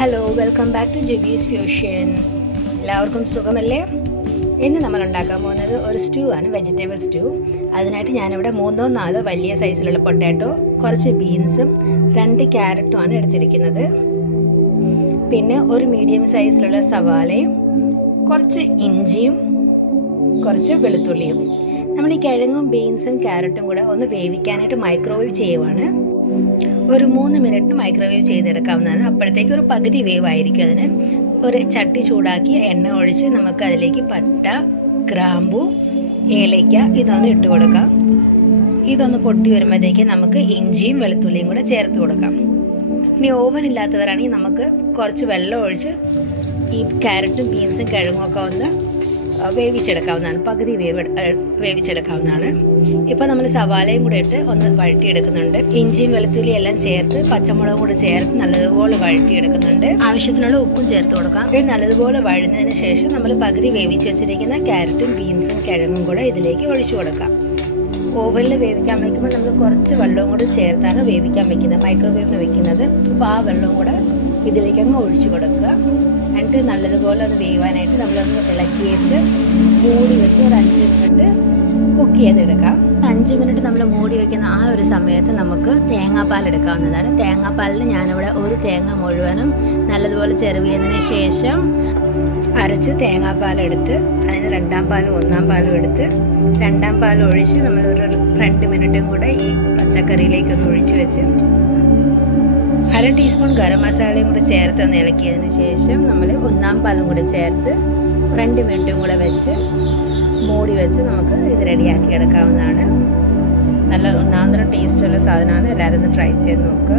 Hello, welcome back to Jubi's fusion. എല്ലാവർക്കും സുഖമല്ലേ? ഇന്ന് നമ്മൾ ഉണ്ടാക്കാൻ പോകുന്നത് ഒരു സ്റ്റൂ ആണ്, വെജിറ്റബിൾ സ്റ്റൂ. അതിനായിട്ട് ഞാനിവിടെ 3-4 വലിയ സൈസിലുള്ള പൊട്ടാറ്റോ, കുറച്ച് ബീൻസും 2 ക്യാരറ്റുമാണ് എടുത്തിരിക്കുന്നത്. പിന്നെ ഒരു മീഡിയം സൈസിലുള്ള സവാളയും കുറച്ച് ഇഞ്ചിയും കുറച്ച് വെളുത്തുള്ളിയും. നമ്മൾ ഈ കിഴങ്ങും ബീൻസും ക്യാരറ്റും കൂടെ ഒന്ന് വേവിക്കാനായിട്ട് മൈക്രോവേവ് ചെയ്യുവാണ്. ഒരു 3 മിനിറ്റ് മൈക്രോവേവ് ചെയ്തെടുക്കാവുന്നതാണ്. അപ്പോഴത്തേക്ക് ഒരു പകുതി വേവ് ആയിരിക്കും. അതിന് ഒരു ചട്ടി ചൂടാക്കി എണ്ണ ഒഴിച്ച് നമുക്ക് അതിലേക്ക് പട്ട, ഗ്രാമ്പു, ഏലയ്ക്ക ഇതൊന്ന് ഇട്ട് കൊടുക്കാം. ഇതൊന്ന് പൊട്ടി വരുമ്പോഴത്തേക്ക് നമുക്ക് ഇഞ്ചിയും വെളുത്തുള്ളിയും കൂടെ ചേർത്ത് കൊടുക്കാം. ഇനി ഓവൻ ഇല്ലാത്തവരാണെങ്കിൽ നമുക്ക് കുറച്ച് വെള്ളം ഒഴിച്ച് ഈ ക്യാരറ്റും ബീൻസും കിഴങ്ങും ഒക്കെ ഒന്ന് വേവിച്ചെടുക്കാവുന്നതാണ്. പകുതി വേവിച്ചെടുക്കാവുന്നതാണ്. ഇപ്പോൾ നമ്മൾ സവാളയും കൂടെ ഇട്ട് ഒന്ന് വഴറ്റിയെടുക്കുന്നുണ്ട്. ഇഞ്ചിയും വെളുത്തുള്ളിയും എല്ലാം ചേർത്ത് പച്ചമുളകും കൂടെ ചേർത്ത് നല്ലതുപോലെ വഴറ്റിയെടുക്കുന്നുണ്ട്. ആവശ്യത്തിനുള്ള ഉപ്പും ചേർത്ത് കൊടുക്കാം. ഇത് നല്ലതുപോലെ വഴന്നതിന് ശേഷം നമ്മൾ പകുതി വേവിച്ച് വെച്ചിരിക്കുന്ന ക്യാരറ്റും ബീൻസും കിഴങ്ങും കൂടെ ഇതിലേക്ക് ഒഴിച്ചു കൊടുക്കാം. ഓവനിൽ വേവിക്കാൻ വയ്ക്കുമ്പോൾ നമ്മൾ കുറച്ച് വെള്ളവും കൂടെ ചേർത്താണ് വേവിക്കാൻ വയ്ക്കുന്നത്, മൈക്രോവേവിന് വയ്ക്കുന്നത്. അപ്പോൾ ആ വെള്ളവും കൂടെ ഇതിലേക്ക് അങ്ങ് ഒഴിച്ചു കൊടുക്കുക. എന്നിട്ട് നല്ലതുപോലെ ഒന്ന് വേവാനായിട്ട് നമ്മളൊന്ന് ഇളക്കി വെച്ച് മൂടി വെച്ച് ഒരു 5 മിനിറ്റ് കുക്ക് ചെയ്തെടുക്കാം. 5 മിനിറ്റ് നമ്മൾ മൂടി വയ്ക്കുന്ന ആ ഒരു സമയത്ത് നമുക്ക് തേങ്ങാപ്പാൽ എടുക്കാവുന്നതാണ്. തേങ്ങാപ്പാലിൽ ഞാനിവിടെ ഒരു തേങ്ങ മുഴുവനും നല്ലതുപോലെ ചെറുവിയതിന് ശേഷം അരച്ച് തേങ്ങാപ്പാലെടുത്ത് അതിന് 2ാം പാലും 1ാം പാലും എടുത്ത് 2ാം പാൽ ഒഴിച്ച് നമ്മളൊരു 2 മിനിറ്റും കൂടെ ഈ പച്ചക്കറിയിലേക്കൊന്ന് ഒഴിച്ച് വെച്ച് 1/2 ടീസ്പൂൺ ഗരം മസാലയും കൂടി ചേർത്ത് ഒന്ന് ഇളക്കിയതിന് ശേഷം നമ്മൾ 1ാം പാലും കൂടി ചേർത്ത് 2 മിനിറ്റും കൂടെ വെച്ച് മൂടി വെച്ച് നമുക്ക് ഇത് റെഡിയാക്കി എടുക്കാവുന്നതാണ്. നല്ല ഒന്നാന്തരം ടേസ്റ്റുള്ള സാധനമാണ്. എല്ലാവരും ഒന്ന് ട്രൈ ചെയ്ത് നോക്കുക.